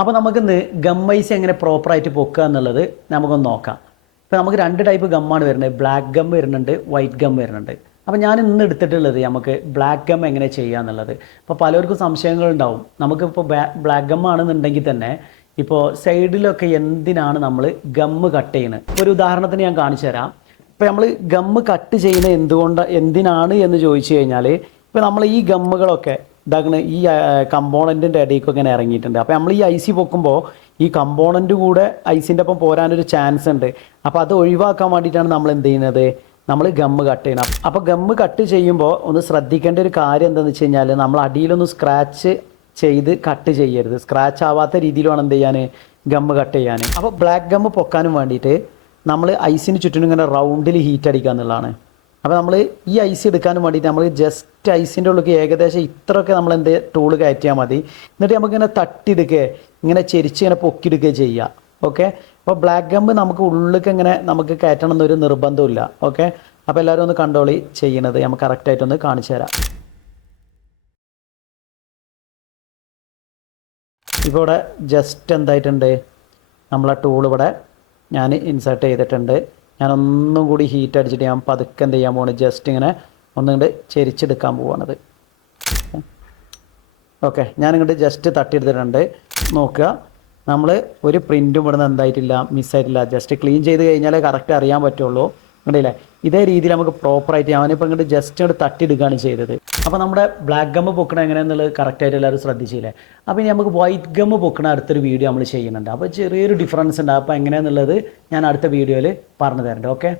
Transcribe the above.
അപ്പോൾ നമുക്കിന്ന് gum ice എങ്ങനെ പ്രോപ്പറായിട്ട് പൊക്കുക എന്നുള്ളത് നമുക്കൊന്ന് നോക്കാം. ഇപ്പോൾ നമുക്ക് രണ്ട് ടൈപ്പ് ഗമ്മാണ് വരുന്നത്. ബ്ലാക്ക് ഗം വരുന്നുണ്ട്, വൈറ്റ് ഗം വരുന്നുണ്ട്. അപ്പോൾ ഞാൻ ഇന്ന് എടുത്തിട്ടുള്ളത് നമുക്ക് ബ്ലാക്ക് ഗം എങ്ങനെ ചെയ്യുക എന്നുള്ളത്. ഇപ്പോൾ പലർക്കും സംശയങ്ങളുണ്ടാവും. നമുക്കിപ്പോൾ ബ്ലാക്ക് ഗം ആണെന്നുണ്ടെങ്കിൽ തന്നെ ഇപ്പോൾ സൈഡിലൊക്കെ എന്തിനാണ് നമ്മൾ ഗമ്മ് കട്ട് ചെയ്യുന്നത്. ഒരു ഉദാഹരണത്തിന് ഞാൻ കാണിച്ചു തരാം. ഇപ്പോൾ നമ്മൾ ഗമ്മ് കട്ട് ചെയ്യുന്നത് എന്തിനാണ് എന്ന് ചോദിച്ചു കഴിഞ്ഞാൽ, ഇപ്പോൾ നമ്മൾ ഈ ഗമ്മുകളൊക്കെ ഇതാക്കണ ഈ കമ്പോണൻറ്റിൻ്റെ ഇടയ്ക്ക് ഇങ്ങനെ ഇറങ്ങിയിട്ടുണ്ട്. അപ്പോൾ നമ്മൾ ഈ ഐസി പൊക്കുമ്പോൾ ഈ കമ്പോണൻറ്റ് കൂടെ ഐസിൻ്റെ ഒപ്പം പോരാനൊരു ചാൻസ് ഉണ്ട്. അപ്പോൾ അത് ഒഴിവാക്കാൻ വേണ്ടിയിട്ടാണ് നമ്മൾ എന്ത് ചെയ്യുന്നത്, നമ്മൾ ഗമ്മ് കട്ട് ചെയ്യണം. അപ്പോൾ ഗമ്മ് കട്ട് ചെയ്യുമ്പോൾ ഒന്ന് ശ്രദ്ധിക്കേണ്ട ഒരു കാര്യം എന്താണെന്ന് വെച്ച് കഴിഞ്ഞാൽ, നമ്മൾ അടിയിലൊന്ന് സ്ക്രാച്ച് ചെയ്ത് കട്ട് ചെയ്യരുത്. സ്ക്രാച്ച് ആവാത്ത രീതിയിൽ വേണം എന്ത് ചെയ്യാൻ, ഗമ്മ് കട്ട് ചെയ്യാൻ. അപ്പോൾ ബ്ലാക്ക് ഗമ്മ് പൊക്കാനും വേണ്ടിയിട്ട് നമ്മൾ ഐസിന് ചുറ്റിനും ഇങ്ങനെ റൗണ്ടിൽ ഹീറ്റ് അടിക്കുക എന്നുള്ളതാണ്. അപ്പോൾ നമ്മൾ ഈ ഐസ് എടുക്കാനും വേണ്ടിയിട്ട് നമ്മൾ ജസ്റ്റ് ഐസിൻ്റെ ഉള്ളിൽ ഏകദേശം ഇത്രയൊക്കെ നമ്മൾ എന്ത് ടൂള് കയറ്റിയാൽ മതി. എന്നിട്ട് നമുക്കിങ്ങനെ തട്ടിയെടുക്കുക, ഇങ്ങനെ ചെരിച്ച് ഇങ്ങനെ പൊക്കിയെടുക്കുക ചെയ്യുക. ഓക്കെ. അപ്പോൾ ബ്ലാക്ക് ഗമ്മ് നമുക്ക് ഉള്ളിലേക്ക് ഇങ്ങനെ നമുക്ക് കയറ്റണം എന്നൊരു നിർബന്ധമില്ല. ഓക്കെ. അപ്പോൾ എല്ലാവരും ഒന്ന് കണ്ടോളി ചെയ്യണത്, നമുക്ക് കറക്റ്റായിട്ടൊന്ന് കാണിച്ചു തരാം. ഇപ്പോൾ ഇവിടെ ജസ്റ്റ് എന്തായിട്ടുണ്ട്, നമ്മളെ ടൂൾ ഇവിടെ ഞാൻ ഇൻസേർട്ട് ചെയ്തിട്ടുണ്ട്. ഞാനൊന്നും കൂടി ഹീറ്റ് അടിച്ചിട്ട് ഞാൻ പതുക്കെ എന്ത് ചെയ്യാൻ പോകുന്നത്, ജസ്റ്റ് ഇങ്ങനെ ഒന്നുകൊണ്ട് ചെരിച്ചെടുക്കാൻ പോവാണത്. ഓക്കെ. ഞാനിങ്ങോട്ട് ജസ്റ്റ് തട്ടിയെടുത്തിട്ടുണ്ട്. നോക്കുക, നമ്മൾ ഒരു പ്രിൻറ്റും ഇവിടുന്ന് എന്തായിട്ടില്ല, മിസ്സായിട്ടില്ല. ജസ്റ്റ് ക്ലീൻ ചെയ്ത് കഴിഞ്ഞാലേ കറക്റ്റ് അറിയാൻ പറ്റുള്ളൂ. കണ്ടില്ലേ, ഇതേ രീതിയിൽ നമുക്ക് പ്രോപ്പറായിട്ട് ഞാനിപ്പോൾ ഇങ്ങോട്ട് ജസ്റ്റ് ഇങ്ങോട്ട് തട്ടിയെടുക്കുകയാണ് ചെയ്തത്. അപ്പോൾ നമ്മുടെ ബ്ലാക്ക് ഗമ്മ് പൊക്കണ എങ്ങനെയാണെന്നുള്ളത് കറക്റ്റായിട്ട് എല്ലാവരും ശ്രദ്ധിച്ചില്ലേ. അപ്പോൾ ഇനി നമുക്ക് വൈറ്റ് ഗമ്മ് പൊക്കണ അടുത്തൊരു വീഡിയോ നമ്മൾ ചെയ്യുന്നുണ്ട്. അപ്പോൾ ചെറിയൊരു ഡിഫറൻസ് ഉണ്ട്. അപ്പോൾ എങ്ങനെയാണെന്നുള്ളത് ഞാൻ അടുത്ത വീഡിയോയിൽ പറഞ്ഞു തരുന്നുണ്ട്. ഓക്കെ.